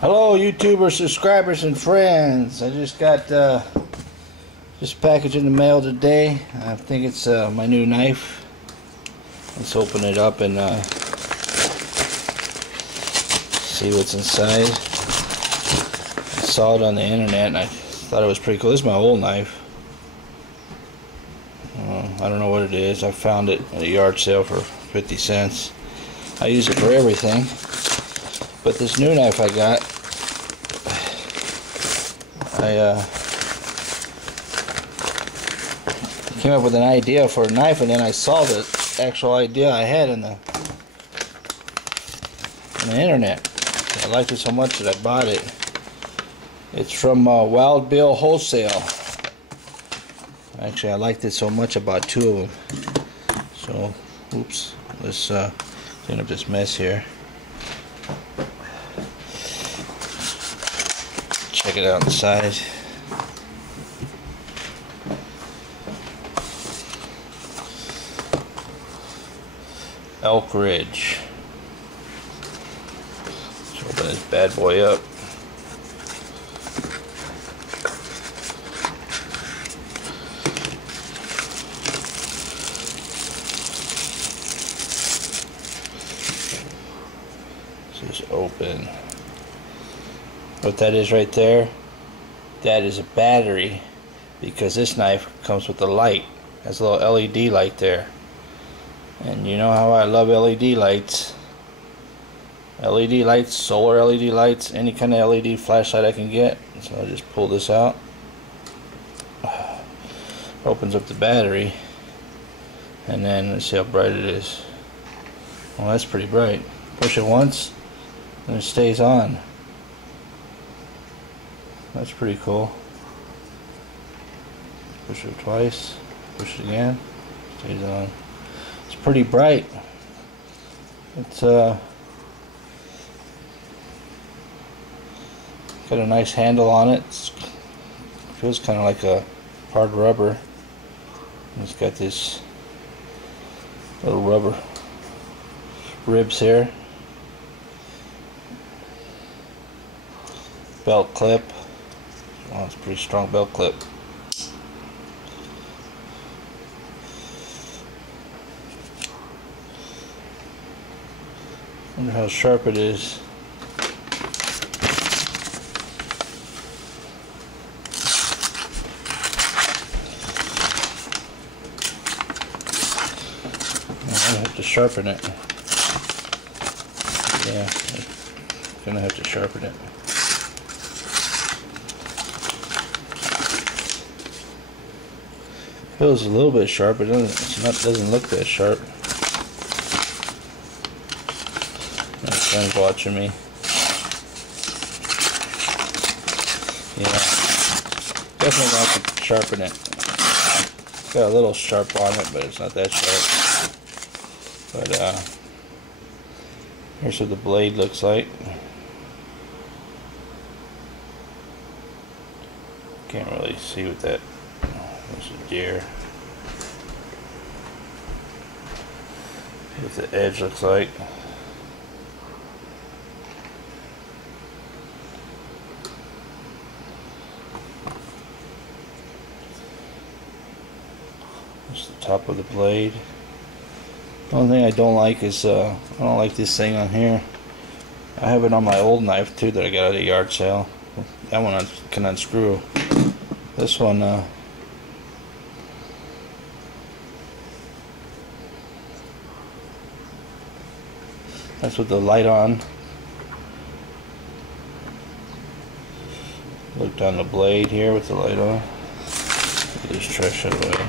Hello, YouTubers, subscribers, and friends. I just got this package in the mail today. I think it's my new knife. Let's open it up and see what's inside. I saw it on the internet and I thought it was pretty cool. This is my old knife. I don't know what it is. I found it at a yard sale for 50 cents. I use it for everything. But this new knife I got, I came up with an idea for a knife, and then I saw the actual idea I had in the internet. I liked it so much that I bought it. It's from Wild Bill Wholesale. Actually, I liked it so much I bought two of them. So, oops, let's clean up this mess here. Check it out inside. Elk Ridge. Let's open this bad boy up. Just open. What that is right there, that is a battery, because this knife comes with a light. Has a little LED light there, and you know how I love LED lights. LED lights, solar LED lights, any kind of LED flashlight I can get. So I'll just pull this out. Opens up the battery, and then let's see how bright it is. Well, that's pretty bright. Push it once and it stays on. That's pretty cool. Push it twice, push it again, stays on. It's pretty bright. It's got a nice handle on it. Feels kind of like a hard rubber. And it's got this little rubber ribs here. Belt clip. Oh, it's a pretty strong belt clip. Wonder how sharp it is. I'm gonna have to sharpen it. Yeah, I'm gonna have to sharpen it. Feels a little bit sharp, but doesn't look that sharp. My friend's watching me. Yeah, definitely want to sharpen it. It's got a little sharp on it, but it's not that sharp. But here's what the blade looks like. Can't really see what that. There's a deer. See what the edge looks like. There's the top of the blade. The only thing I don't like is I don't like this thing on here. I have it on my old knife too that I got at a yard sale. That one I can unscrew. This one that's with the light on. Look down the blade here with the light on. Just trash it away.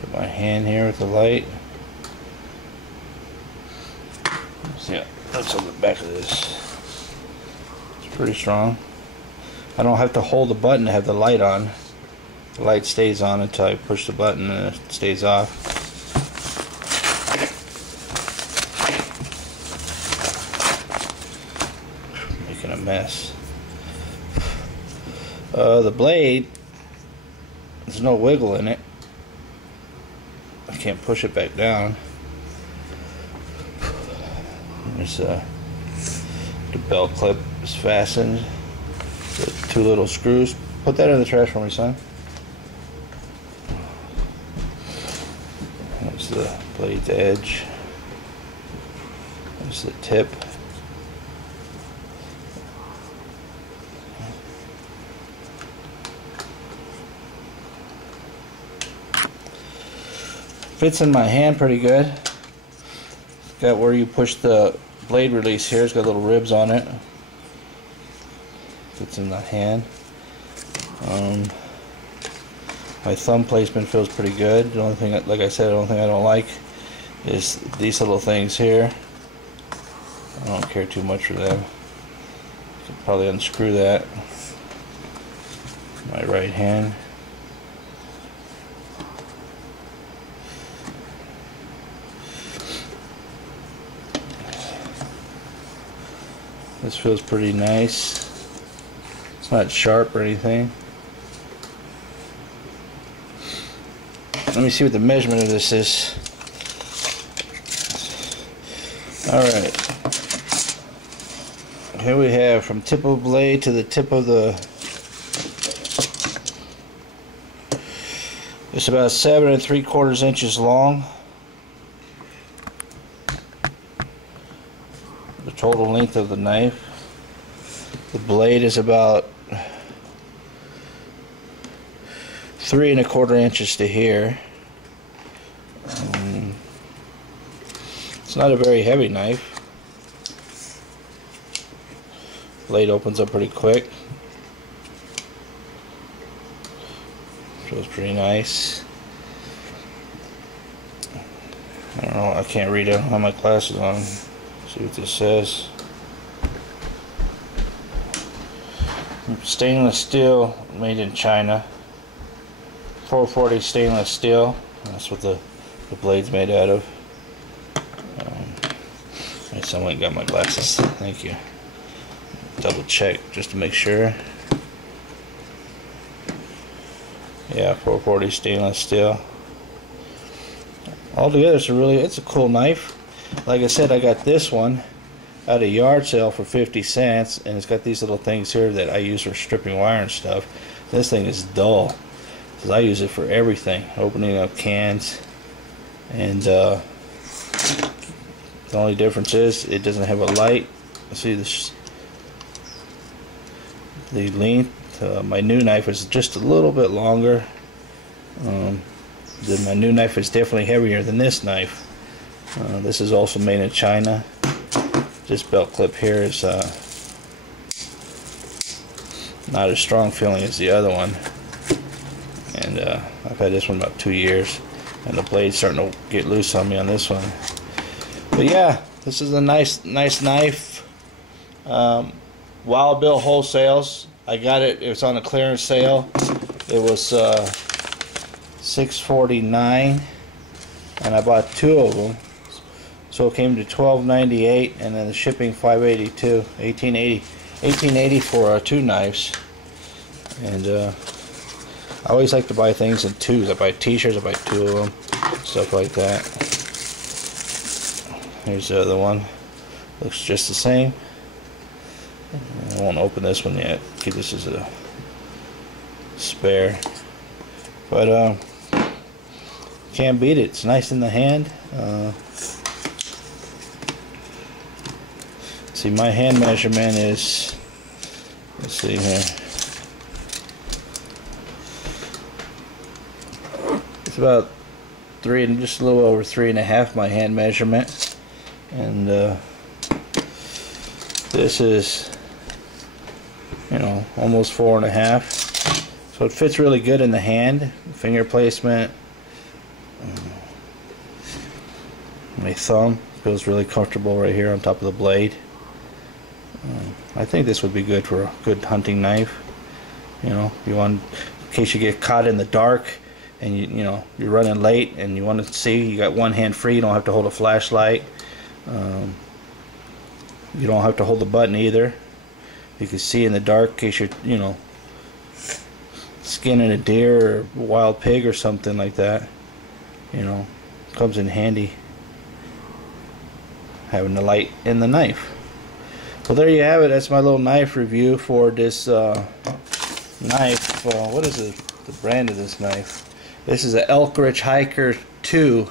Put my hand here with the light. Yeah, that's on the back of this. It's pretty strong. I don't have to hold the button to have the light on. The light stays on until I push the button and it stays off. Making a mess. The blade, there's no wiggle in it. can't push it back down. There's the belt clip is fastened. The 2 little screws. Put that in the trash for me, son. There's the blade's edge. There's the tip. Fits in my hand pretty good. Got where you push the blade release here. It's got little ribs on it. Fits in the hand. My thumb placement feels pretty good. The only thing, like I said, the only thing I don't like is these little things here. I don't care too much for them. Could probably unscrew that. My right hand. This feels pretty nice. It's not sharp or anything. Let me see what the measurement of this is. Alright. Here we have from tip of the blade to the tip of the... It's about 7 3/4 inches long. The total length of the knife. The blade is about 3 1/4 inches to here. It's not a very heavy knife. Blade opens up pretty quick. Feels pretty nice. I don't know, I can't read it. I don't have my glasses on. See what this says. Stainless steel, made in China. 440 stainless steel. That's what the blade's made out of. Someone got my glasses. Thank you. Double check just to make sure. Yeah, 440 stainless steel. Altogether, it's a cool knife. Like I said, I got this one at a yard sale for 50 cents, and it's got these little things here that I use for stripping wire and stuff. This thing is dull, because I use it for everything, opening up cans, and the only difference is it doesn't have a light. See this, the length. My new knife is just a little bit longer. My new knife is definitely heavier than this knife. This is also made in China. This belt clip here is not as strong feeling as the other one, and I've had this one about 2 years, and the blade's starting to get loose on me on this one. But yeah, this is a nice knife. Wild Bill Wholesales. I got it. It was on a clearance sale. It was $6.49, and I bought 2 of them. So it came to $12.98, and then the shipping $5.82, $18.80 for 2 knives. And I always like to buy things in 2s. I buy T-shirts. I buy 2 of them, stuff like that. Here's the other one. Looks just the same. I won't open this one yet. Keep this as a spare. But can't beat it. It's nice in the hand. See, my hand measurement is, let's see here. It's about just a little over 3.5, my hand measurement. And this is, almost 4.5. So it fits really good in the hand. Finger placement. My thumb feels really comfortable right here on top of the blade. I think this would be good for a good hunting knife. You want, in case you get caught in the dark and you're running late and you want to see, you got one hand free, you don't have to hold a flashlight. You don't have to hold the button either. You can see in the dark in case you're, skinning a deer or a wild pig or something like that. Comes in handy, having the light in the knife. Well, there you have it. That's my little knife review for this knife. What is the brand of this knife? This is an Elkridge Hiker 2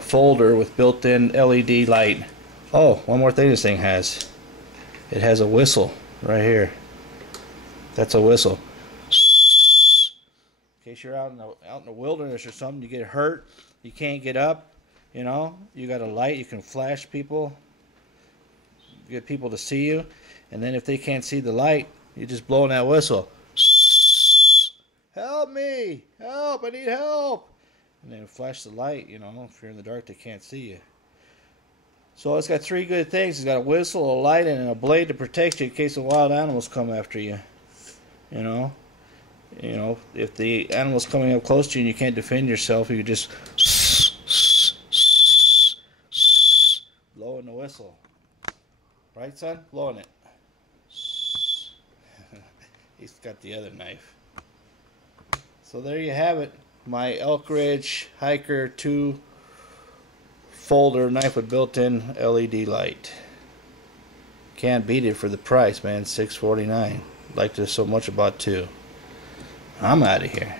folder with built-in LED light. Oh, one more thing this thing has. It has a whistle right here. That's a whistle. In case you're out in the wilderness or something, you get hurt, you can't get up, you know, you got a light, you can flash people, get people to see you, and then if they can't see the light, you just blow in that whistle. Help me! Help! I need help! And then flash the light, you know, if you're in the dark, they can't see you. So it's got three good things. It's got a whistle, a light, and a blade to protect you in case the wild animals come after you. You know, if the animal's coming up close to you and you can't defend yourself, you just blow in the whistle. Right, son? Blowing it. He's got the other knife. So there you have it. My Elkridge Hiker 2 folder knife with built-in LED light. Can't beat it for the price, man. $6.49. Liked it so much about 2. I'm out of here.